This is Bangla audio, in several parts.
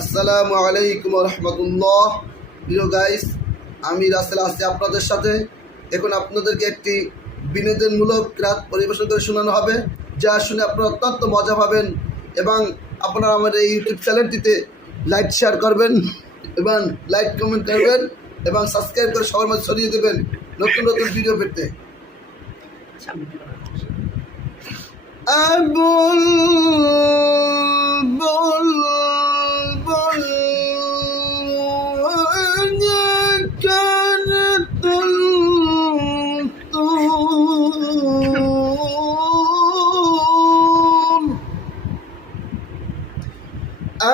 আসসালামু আলাইকুম রহমতুল্লাহ। প্রিয় গাইস, আমি রাসেল আছি আপনাদের সাথে। এখন আপনাদেরকে একটি বিনোদনমূলক রাত পরিবেশন করে শোনানো হবে, যা শুনে আপনারা অত্যন্ত মজা পাবেন এবং আপনারা আমার এই ইউটিউব চ্যানেলটিতে লাইক শেয়ার করবেন এবং লাইক কমেন্ট করবেন এবং সাবস্ক্রাইব করে সবার মাঝে ছড়িয়ে দেবেন নতুন নতুন ভিডিও পেতে। বল বল বল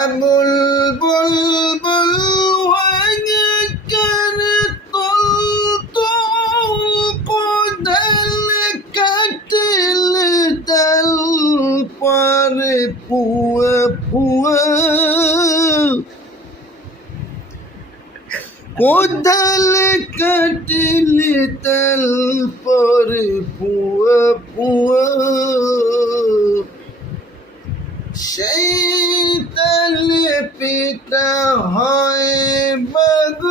أبل بلبل وكانت الطلق دلكتل تلفر ودلكتل تلفر সেই তালে পিতা হয় বাগ